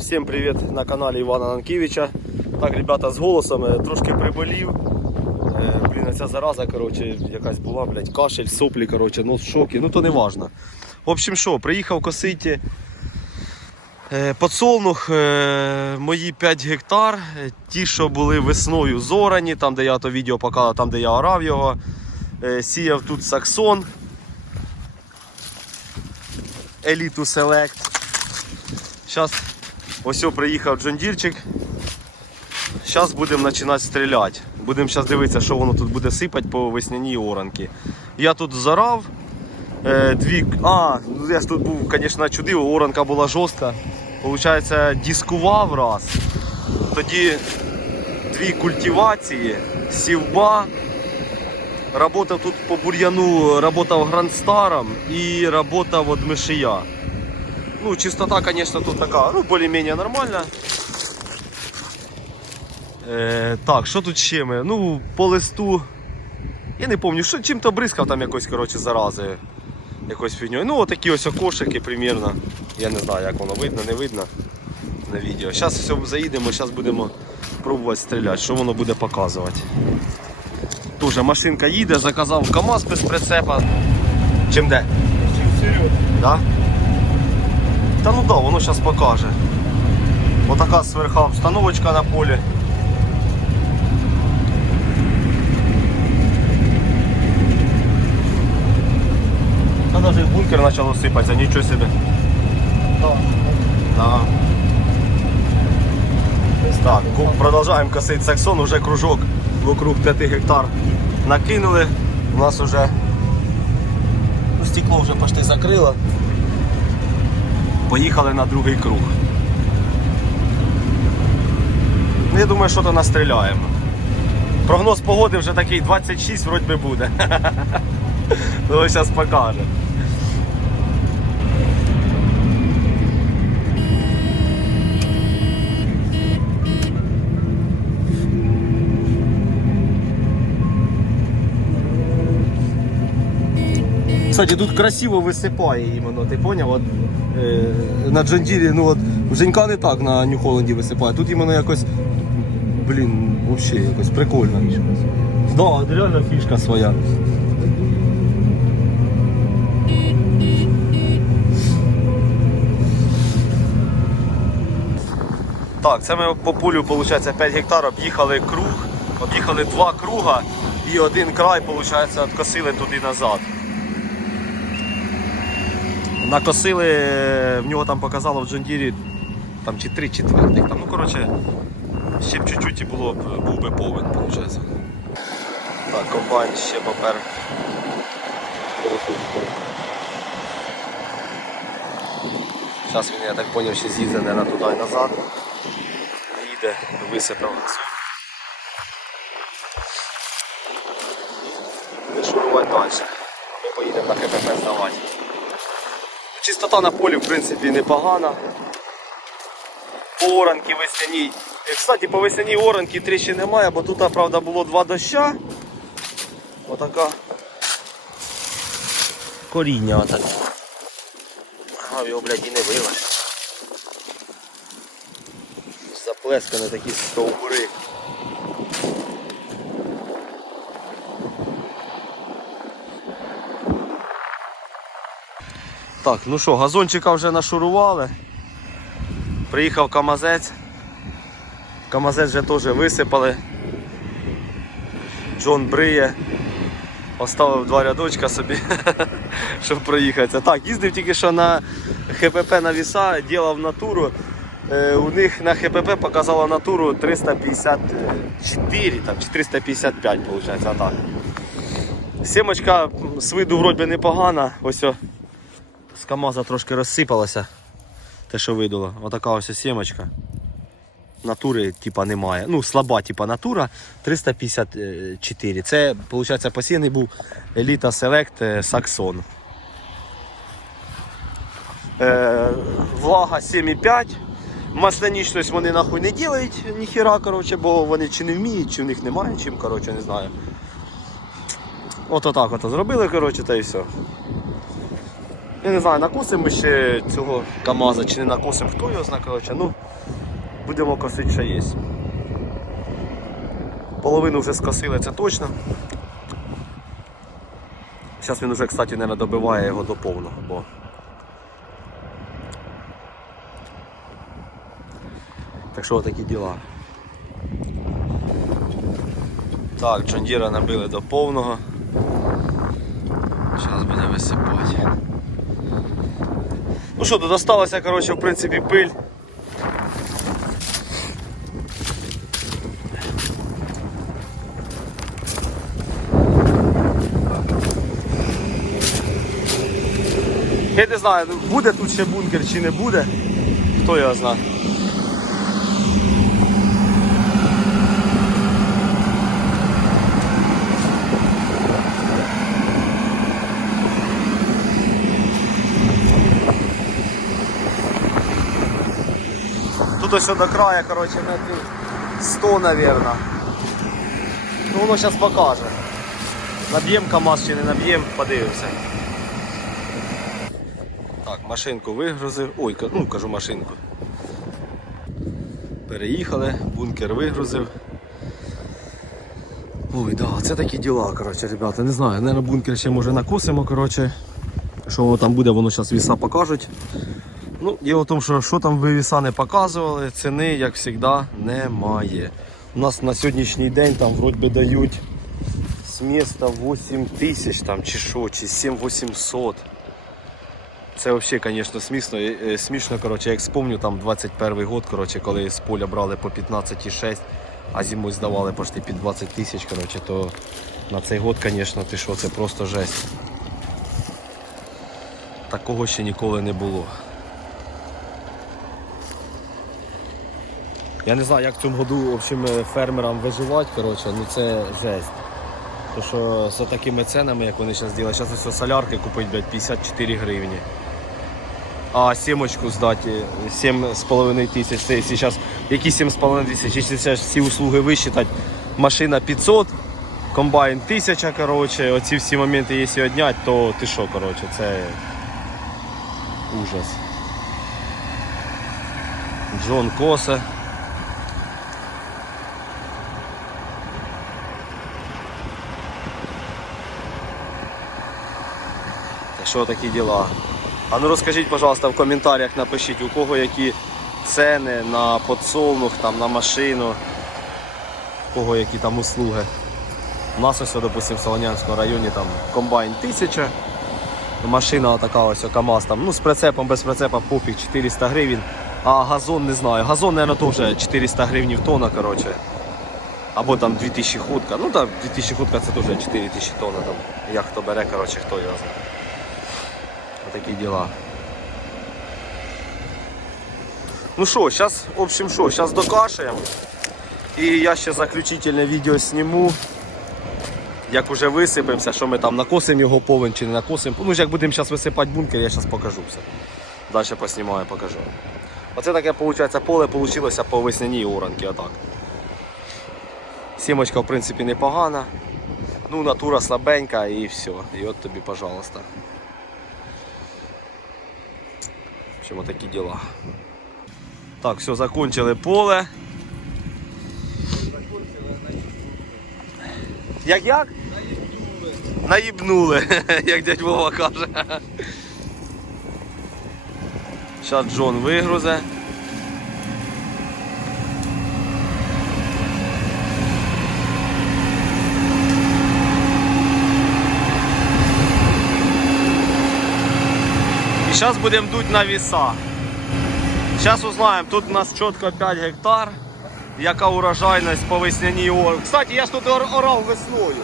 Всім привіт на каналі Івана Нанкевича. Так, ребята, з голосом е, трошки приболів. Е, Блін, ця зараза, коротше, якась була, блядь, кашель, соплі, коротше, нос в шокі. Ну то не важно. В общем, що, приїхав косити е, подсолнух, мої 5 гектар, ті, що були весною зорані, там, де я то відео показав, там, де я орав його. Сіяв тут саксон. Еліту Селект. Зараз ось приїхав Джондірчик. Зараз будемо починати стріляти. Будемо зараз дивитися, що воно тут буде сипати по весняній оранки. Я тут зарав. Е, дві... А, ну, я тут був, звісно, чудиво, оранка була жорстка. Получається, дискував раз. Тоді дві культивації, сівба. Работав тут по бур'яну, работав грандстаром і работав від мишия. Ну, чистота, конечно, тут така, ну, более-менее нормальна. Е, так, що тут ще ми? Ну, по листу. Я не пам'ятаю, що чим-то бризкав там якось, коротше, зарази. Якось фігньою. Ну, отакі ось окошики примірно. Я не знаю, як воно видно, не видно на відео. Зараз все заїдемо, зараз будемо пробувати стріляти, що воно буде показувати. Дуже машинка їде, заказав КАМАЗ без прицепа. Чим де? Чим Да? Та ну да, воно зараз покаже. Отака зверха обстановочка на полі. Та навіть бункер почало сипатися, нічого собі. Да. Так, продовжуємо косити саксон, уже кружок вокруг 5 гектар накинули. У нас вже ну, стекло вже почти закрило. Поїхали на другий круг. Ну, я думаю, що то настріляємо. Прогноз погоди вже такий 26 вроді би буде. Ну, зараз покаже. Кстати, тут красиво висипає іменно, ти поняв? От, е, на Джандірі, ну от в Женька не так на Нью-Холланді висипає. Тут іменно якось, блін, взагалі якось прикольно. Да, реально фішка своя. Так, це ми по полю, виходить, 5 гектар об'їхали круг, об'їхали два круга і один край, виходить, откосили туди назад. Накосили, в нього там показало в Джондірі там чи три четвертих. Там, ну коротше, ще б чуть-чуть і було б, був би повен, виходить. Так, комбайн ще попер. Зараз він, я так зрозумів, ще з'їде на туди і назад. Їде, висипав. Буде шурувати далі. Ми поїдемо на ХПП здавати. Чистота на полі, в принципі, непогана. По оранки весняній. Е, Кстати, по весняній оранки тріщин немає, бо тут, правда, було два доща. Отака коріння отаке. А його, блядь, і не вилиш. Заплескані такі стовбури. Так, ну що, газончика вже нашурували. Приїхав камазець. Камазець вже теж висипали. Джон бриє. Оставив два рядочка собі, щоб проїхатися. Так, їздив тільки що на ХПП на віса, ділав натуру. Е, у них на ХПП показала натуру 354 там, чи 355, виходить, а так. Сімочка з виду вроді непогана. Ось з КАМАЗа трошки розсипалася. Те, що видуло. Отака ось сімочка. Натури типа немає. Ну, слаба типа натура 354. Це, виходить, посіяний був Еліта Select Саксон. Е, влага 7,5. Маслянічність вони нахуй не ділають ніхіра, коротше, бо вони чи не вміють, чи в них немає чим, коротше, не знаю. От отак от зробили, коротше, та і все. Я не знаю, накосимо ще цього КАМАЗа чи не накосимо, хто його знає, коротше, ну будемо косити ще є. Половину вже скосили, це точно. Зараз він вже, кстати, не добиває його до повного, бо Так що такі діла. Так, Джондіра набили до повного. Зараз буде висипати. Ну що, тут осталося, в принципі, пиль. Я не знаю, буде тут ще бункер чи не буде. Хто його знає. Тут ось до краю, коротше, метрів 100, наверное. Ну воно зараз покаже. Наб'ємо КАМАЗ чи не наб'ємо, подивимося. Так, машинку вигрузив. Ой, ну кажу машинку. Переїхали, бункер вигрузив. Ой, да, це такі діла, коротше, ребята. Не знаю, наверное, бункер ще може накосимо, коротше. Що воно там буде, воно зараз віса покажуть. Ну, діло в тому, що що там вивіса не показували, ціни, як завжди, немає. У нас на сьогоднішній день там вроді дають з міста 8 тисяч там, чи що, чи 7 800. Це взагалі, звісно, смішно. Е, е, Смішно, коротше, як спомню, там 21 год, коротше, коли з поля брали по 15,6, а зимою здавали почти під 20 тисяч, коротше, то на цей год, звісно, ти що, це просто жесть. Такого ще ніколи не було. Я не знаю, як в цьому году в общем, е, фермерам виживати, коротше, ну це жесть. То що за такими ценами, як вони зараз роблять, зараз ось солярки купить блядь, 54 гривні. А сімочку здати 7,5 тисяч. Це зараз, які 7,5 тисяч, якщо всі услуги висчитати, машина 500, комбайн 1000, коротше, оці всі моменти, якщо однять, то ти що, коротше, це ужас. Джон Косе. Що такі діла. А ну розкажіть, пожалуйста, в коментарях напишіть, у кого які ціни на подсолнух, там, на машину, у кого які там услуги. У нас ось, допустим, в Солонянському районі там комбайн 1000, машина така ось КАМАЗ там, ну з прицепом, без прицепа пофіг 400 гривень. А газон не знаю. Газон, мабуть, теж 400 гривень тонна, коротше. Або там 2000 хутка. Ну так, 2000 хутка це теж 4000 тонн. Там, як хто бере, коротше, хто його знає. Такі діла. Ну що, зараз, в общем, що, зараз докашаємо. І я ще заключительне відео зніму. Як уже висипемося, що ми там накосимо його повен чи не накосимо. Ну, як будемо зараз висипати бункер, я зараз покажу все. Далі поснімаю, покажу. Оце таке виходить, поле вийшло по весняній оранки, отак. Сімочка, в принципі, непогана. Ну, натура слабенька і все. І от тобі, пожалуйста. В вот такие дела. Так, все, закончили поле. Як як? Наїбнули, як дядь Вова каже. Зараз Джон вигрузе. І зараз будемо дуть на віса. Зараз узнаємо, тут у нас чітко 5 гектар. Яка урожайність по весняній оранці. Кстати, я ж тут ор- орав весною.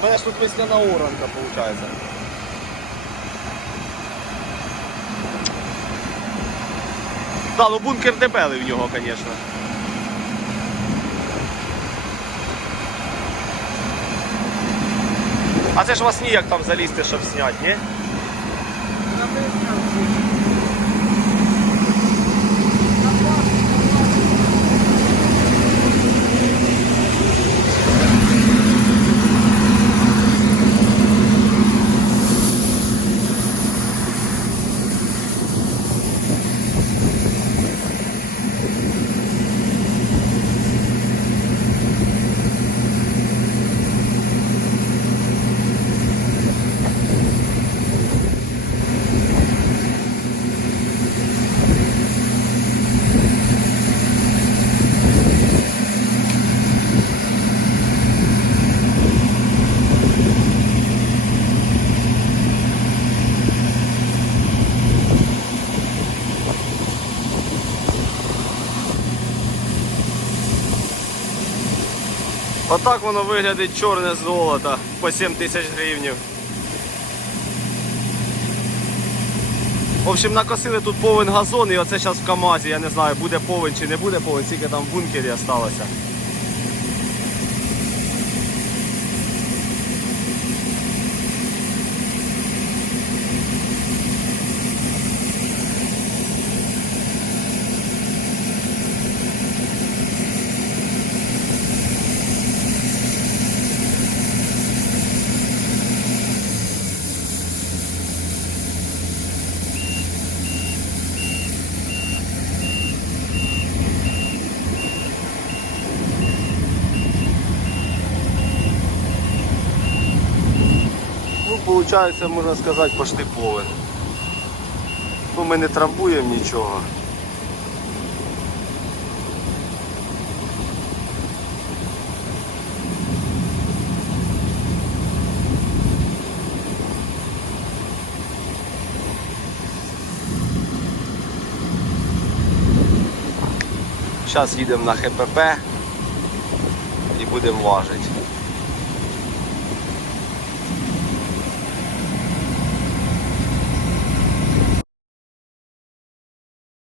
У мене ж тут весняна оранка виходить. Да, ну бункер дебелий в нього, звісно. А це ж вас ніяк там залізти, щоб зняти, ні? Отак воно виглядить чорне золото по 7 тисяч гривнів. В общем, накосили тут повен газон і оце зараз в КАМАЗі, я не знаю, буде повен чи не буде повен, скільки там в бункері залишилося. Виходить, можна сказати, почти повен. Ну, ми не трамбуємо нічого. Зараз їдемо на ХПП і будемо важити.